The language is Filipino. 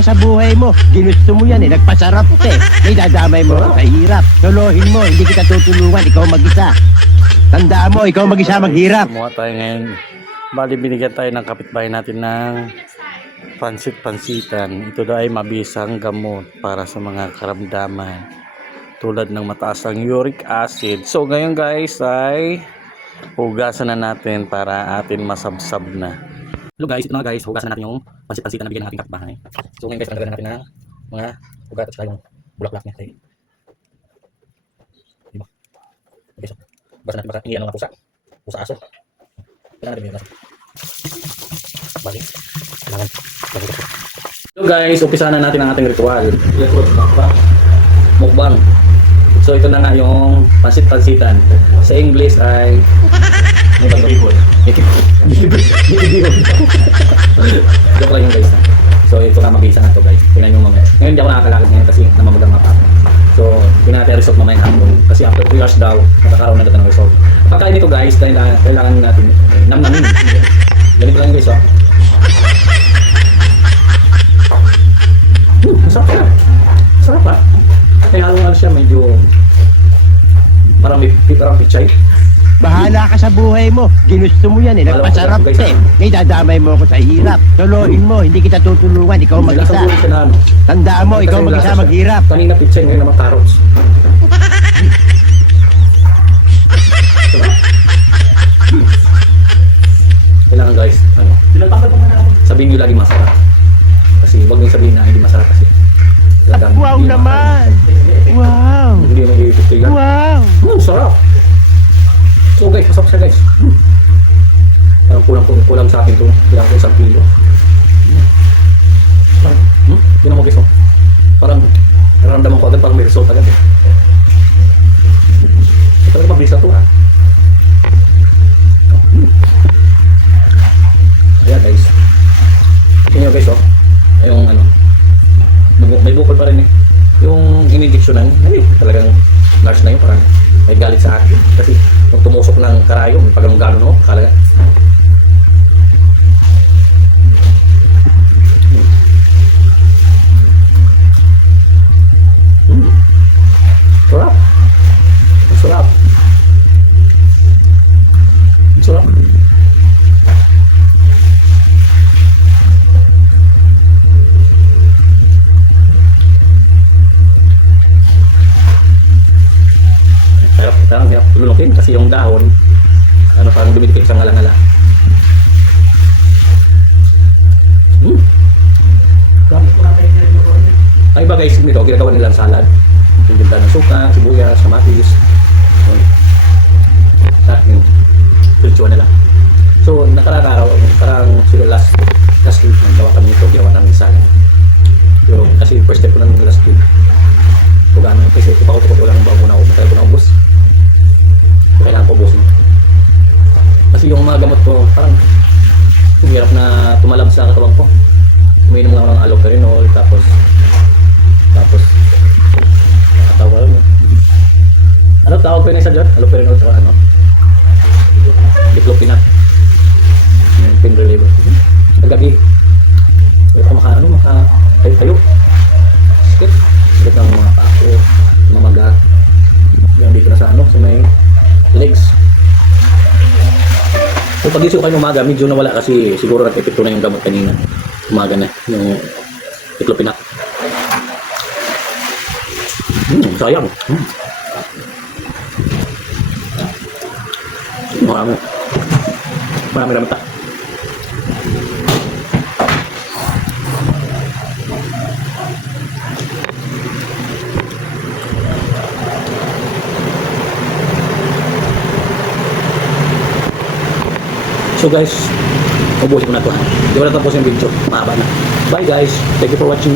ka sa buhay mo. Ginusto mo yan eh. Nagpasarap eh. May dadamay mo ako sa hirap. Lolohin mo. Hindi kita tutulungan. Ikaw mag-isa. Tandaan mo, ikaw mag-isa maghirap. Kumuha tayo ngayon. Bali, binigyan tayo ng kapitbahay natin ng pansit-pansitan. Ito daw ay mabisang gamot para sa mga karamdaman tulad ng mataas ang uric acid. So ngayon guys ay hugasan na natin para atin masabsab na. Hello guys, ito na guys, hugasan na natin yung pansit-pansitan na bigyan ng ating kapitbahay. So ngayon guys, nalagyan natin ng mga ugat at saka yung bulaklak niya. Diba? Okay, so hugasan natin baka hindi ano nga pusa. Pusa aso. Kailangan natin yung hugasan. Balik. Kailangan. So guys, umpisa na natin ang ating ritual. Mukbang. So ito na nga yung pansit-pansitan. Sa English ay joke lang yung guys. So ito nga mabisa na to guys. Tingnan nyo mamaya. Ngayon hindi ako nakakalakad ngayon kasi namamagang mapa. So tingnan natin result mamaya hapon. Kasi after 3 hours daw, nakakaroon na ito ng result. Pagkain nito guys, kailangan natin namnamin. Ganito lang guys oh. Masarap siya. Masarap ha. Kaya halo siya medyo parang pichay. Bahala ka sa buhay mo. Ginusto mo yan eh. Nagpasarap eh. May dadamay mo ako sa hirap. Lolohin mo. Hindi kita tutulungan. Ikaw mag-isa. Tandaan mo, ikaw mag-isa maghirap. Kanina pichay, ngayon naman carrots. Kailangan guys, ano, sabihin nyo lagi masarap. Kasi huwag nyo sabihin na hindi masarap kasi Wow naman! Wow! Hindi mo i-ipigan. Wow! Sarap! So guys, masarap siya guys. Parang kulang sa akin ito. Kailangan ko 1 kilo. Yun mo guys oh. Parang nararamdaman ko agad parang may result agad eh. So talaga mabilis na ito ha. Ayan guys. Tingnan nyo guys oh. Yung ano. May bukol pa rin eh. Yung in-injectionan, ay talagang nurse na yun, parang may galit sa akin. Kasi kung tumusok ng karayo, may pagang gano'n no, kalaga. Sarap. Sarap. Sarap. Parang hirap lulukin kasi yung dahon ano parang dumidikit sa ngala-ngala. Ay ba guys, nito ginagawa nilang salad. Tinggida ng suka, sibuyas, kamatis. Sa akin, pilchuan nila. So nakararaw, parang sila last week nagawa kami ito, ginawa namin salad. So kasi first step ko ng last week. Kung ano, kasi ipakot ko lang ang bago na ako, matay ko na ubos. Kailangan ko ubusin. Kasi yung mga gamot ko, parang hirap na tumalab sa katawan ko. Uminom lang ng allopurinol, tapos tawag ko ano tawag ko yun isa dyan? Allopurinol sa ano? Diclofenac. Yung pain reliever. Nagabi. Tayo. Skip. Skip ng mga pako, mamaga. Yung dito na sa ano, sa may legs. So pag isip kayo umaga, medyo nawala kasi siguro nag-epekto na yung gamot kanina. Umaga na, yung Diclofenac. Sayang. Marami ta. So guys, ubusin ko na ito ha. Hindi ko na tapos yung video. Mahaba na. Bye guys. Thank you for watching.